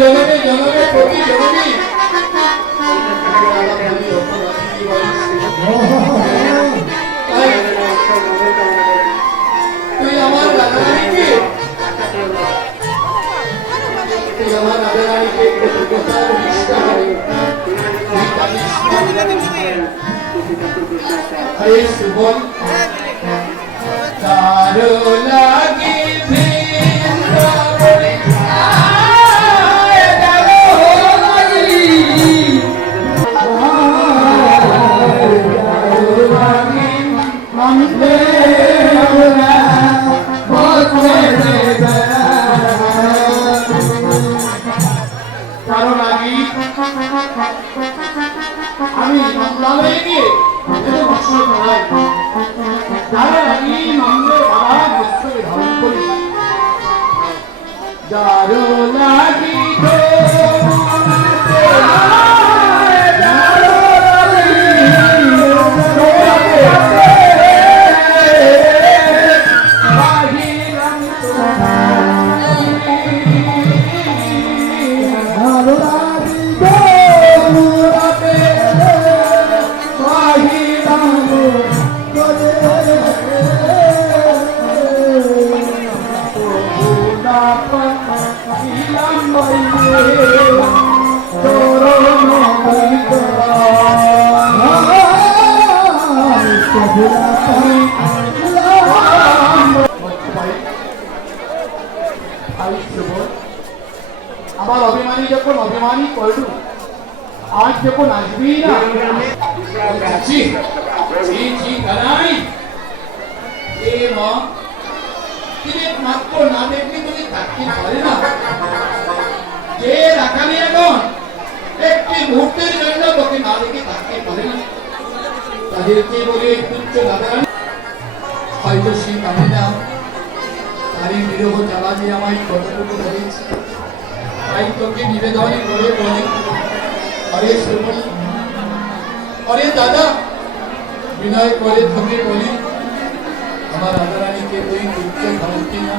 জনমে জনমে প্রতি জনমে তুই আমার রাধারানীকে হরে সুবল তারো লাগি আমি মন্ত্রালয়ে গিয়ে তার আমি নন্দের বাবা মস্তকে ধারণ করি যারো লাগি আমার অভিমানী যখন অভিমানী করলু আজ যখন আসবি না মাত্র না দেখলে তুমি থাকতে পারে না যে রাখালি এখন একটি মুহূর্তের জন্য তোকে না দেখে থাকতে পারে না তাদেরকে বলে তুচ্ছ রাধারানী হয়তো সেই কানে না তারই বিরহ জ্বালা দিয়ে আমায় কতটুকু ধরেছে তাই তোকে নিবেদন করে বলি আরে শ্রবণ আরে দাদা বিনয় করে তোকে বলি আমার রাধারানীকে তুই তুচ্ছ ভাবতি না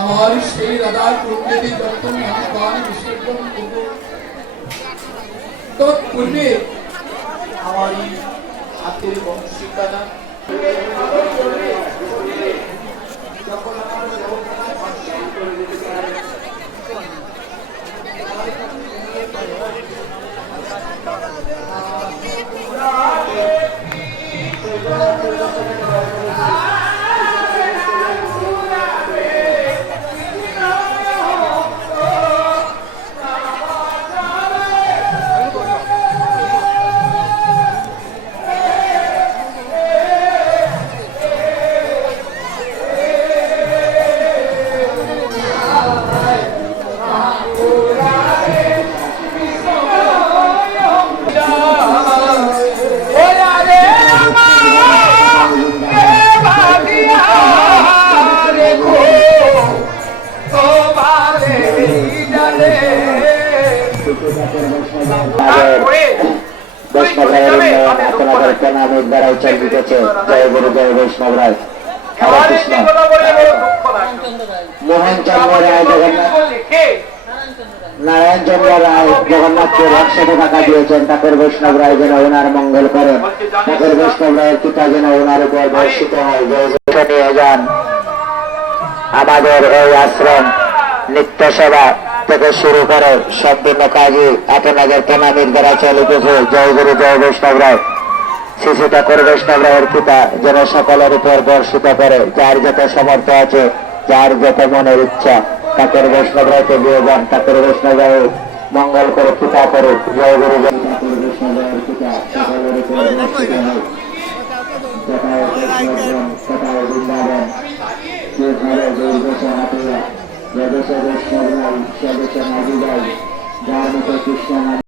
আমার সেই রাধার প্রকৃতি যখন আমি গান বিসর্জন করব তৎপূর্বে আমার হাতের বংশিকানা যখন আমার नारायण चंद्र राय जगन्नाथ को 100 टाका दिए ठाकुर वैष्णव राय जेन ओनार मंगल करें ठाकुर वैष्णव राय पिता जेन ओनार ऊपर बर्षित आश्रम नित्य सेवा থেকে শুরু করে সম্পূর্ণ কাজই আপনাদের প্রণামীর দ্বারা চলিতেছে। জয় গুরু জয় বৈষ্ণব রায়। শিশু ঠাকুর বৈষ্ণব রায়ের পিতা যেন সকলের উপর বর্ষিত করে, যার যত সামর্থ্য আছে, যার যত মনের ইচ্ছা ঠাকুর বৈষ্ণব রায়কে দিয়ে যান। ঠাকুর বৈষ্ণব রায় মঙ্গল করে কৃপা করুক। জয় গুরু জয় ঠাকুর বৈষ্ণব রায়ের পিতা সকলের উপর বর্ষিত হোক। বৃন্দাবন যে ঘরে দৈর্ঘ্য হাতিয়া যদেশে বৈষ্ণব রায় স্বদেশে নাজি যায়, যার মতো কৃষ্ণ